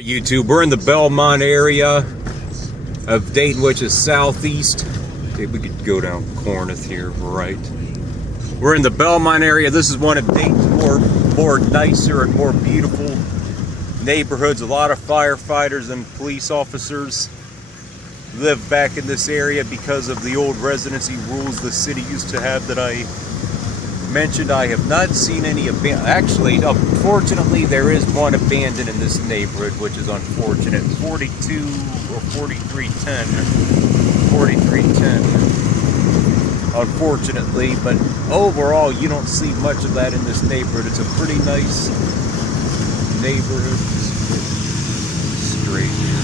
YouTube, we're in the Belmont area of Dayton, which is southeast. Okay, we could go down Corneth here, right? We're in the Belmont area. This is one of Dayton's more nicer and more beautiful neighborhoods. A lot of firefighters and police officers live back in this area because of the old residency rules the city used to have that I mentioned. I have not seen any abandoned. Actually, unfortunately, there is one abandoned in this neighborhood, which is unfortunate. 42 or 4310. 4310. Unfortunately, but overall, you don't see much of that in this neighborhood. It's a pretty nice neighborhood. Straight here.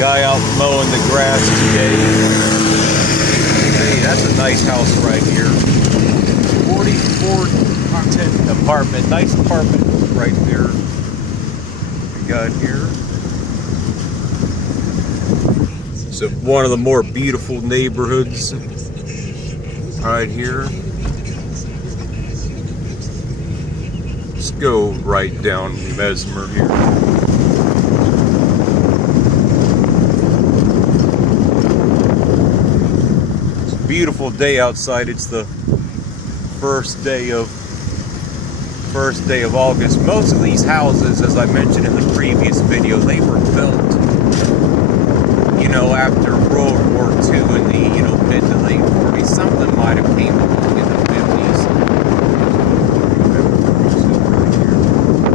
Guy out mowing the grass today. Hey, that's a nice house right here. 4410 apartment, nice apartment right there. We got here. So one of the more beautiful neighborhoods right here. Let's go right down Mesmer here. It's a beautiful day outside. It's the first day of August. Most of these houses, as I mentioned in the previous video, they were built, after World War II in the, mid to late 40s. Some of them might have came along in the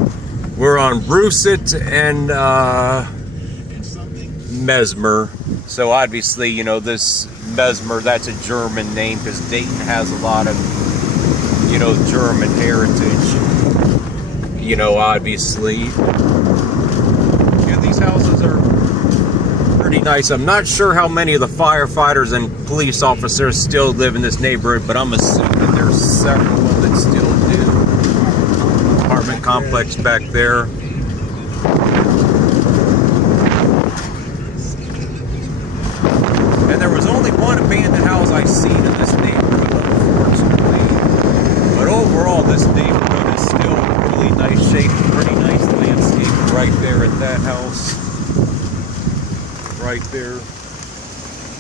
50s. We're on Brucett and Mesmer. So obviously, this Mesmer, that's a German name because Dayton has a lot of German heritage, obviously. Yeah, these houses are pretty nice. I'm not sure how many of the firefighters and police officers still live in this neighborhood, but I'm assuming there's several of them that still do. Apartment complex back there. And there was only one abandoned house I've seen in this neighborhood, unfortunately. But overall, this neighborhood is still in really nice shape, pretty nice landscape right there at that house. Right there.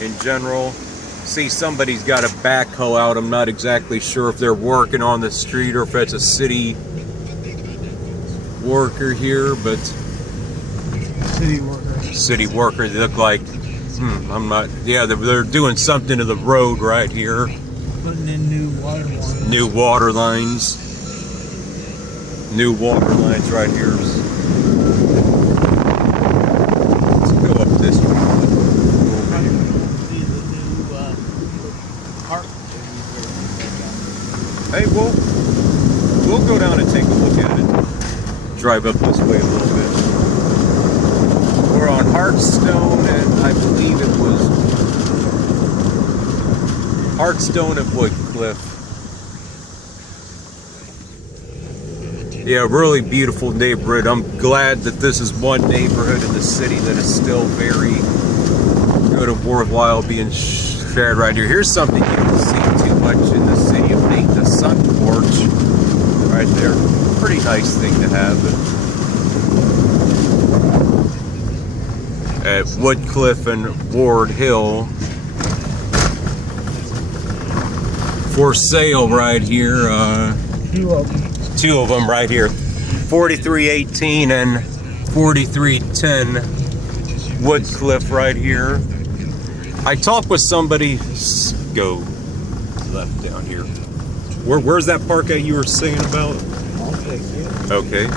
In general, see somebody's got a backhoe out. I'm not exactly sure if they're working on the street or if it's a city worker here, but city worker. They look like, I'm not, yeah, they're doing something to the road right here. Putting in new water lines. New water lines. New water lines right here. Let's go up this way. Hey, we'll go down and take a look at it. Drive up this way a little bit. We're on Hartstone, and I believe it was Hartstone and Woodcliff. Yeah, really beautiful neighborhood. I'm glad that this is one neighborhood in the city that is still very good and worthwhile being shared right here. Here's something you don't see too much in the city of Dayton, the sun porch right there. Pretty nice thing to have. At Woodcliff and Ward Hill. For sale right here. Two of them right here. 4318 and 4310 Woodcliff right here. I talked with somebody. Go left down here. Where's that park at you were saying about? Okay.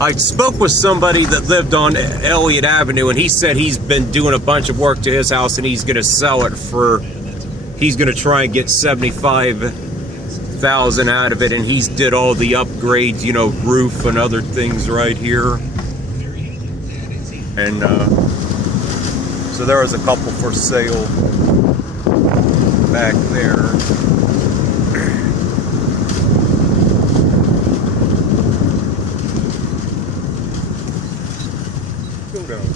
I spoke with somebody that lived on Elliott Avenue, and he said he's been doing a bunch of work to his house, and he's going to sell it for. He's going to try and get $75,000 out of it, and he's did all the upgrades, roof and other things right here. And so there was a couple for sale back there. Go down.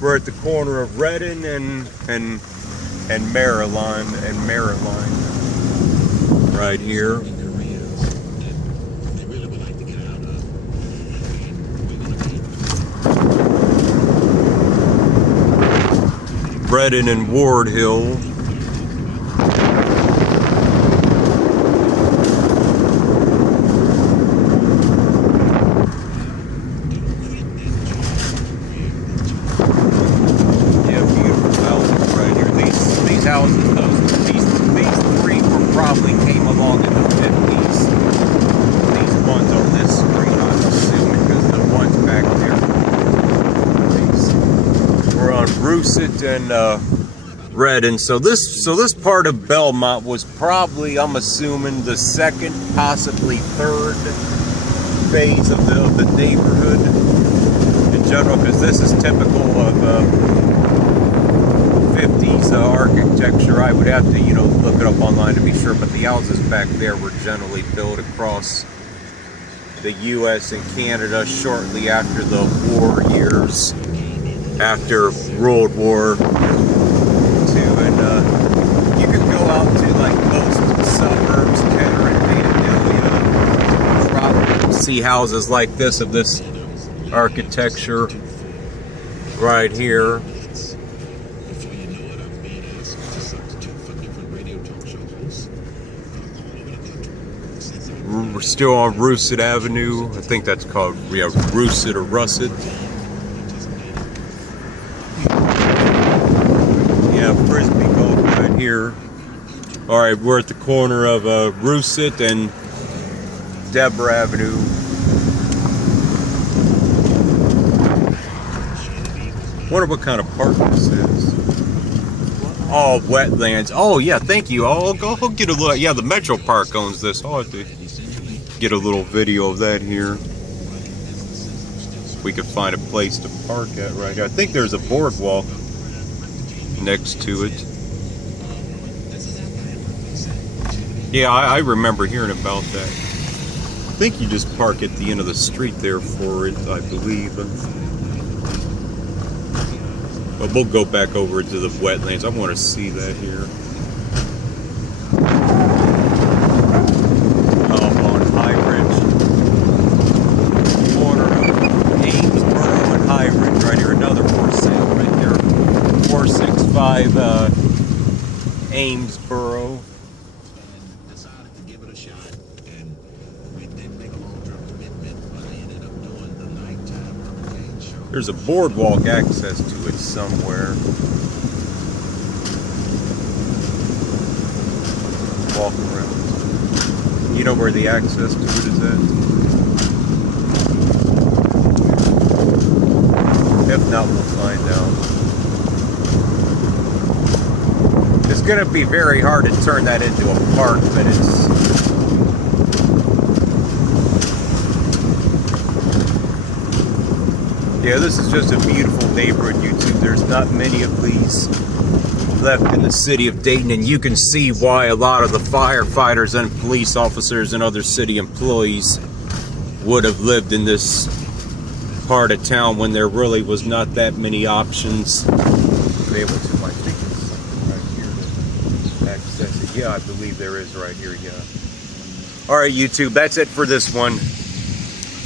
We're at the corner of Redden and Maryline right here. Redden and Ward Hill. Yeah, beautiful houses right here. These houses, these three were probably came along in the 50s. These ones on this screen, I'm assuming, because the ones back there. We're on Russet and Redden. So this part of Belmont was probably, I'm assuming, the second, possibly third phase of the neighborhood in general, because this is typical of 50s architecture. I would have to, look it up online to be sure, but the houses back there were generally built across the U.S. and Canada shortly after the war years, after World War II, and you could go out to like most suburbs, Kenner and Vandalia, probably see houses like this, of this architecture right here. We're still on Russet Avenue. I think that's called, Russet or Russet. Yeah, Frisbee golf right here. All right, we're at the corner of Russet and Deborah Avenue. Wonder what kind of park this is. Oh, wetlands. Oh, yeah, thank you. I'll get a look. Yeah, the Metro Park owns this. I'll have to get a little video of that here. We could find a place to park at right here. I think there's a boardwalk next to it. Yeah, I remember hearing about that. I think you just park at the end of the street there for it, I believe. But we'll go back over to the wetlands. I want to see that here. On High Ridge. Corner of Amesboro and High Ridge right here. Another for sale right there. 465 Amesboro. There's a boardwalk access to it somewhere. Walk around. You know where the access to it is at? If not, we'll find out. It's going to be very hard to turn that into a park, but it's... Yeah, this is just a beautiful neighborhood, YouTube. There's not many of these left in the city of Dayton, and you can see why a lot of the firefighters and police officers and other city employees would have lived in this part of town when there really was not that many options to be able to. I think it's right here to access it. Yeah, I believe there is right here, yeah. Alright, YouTube, that's it for this one.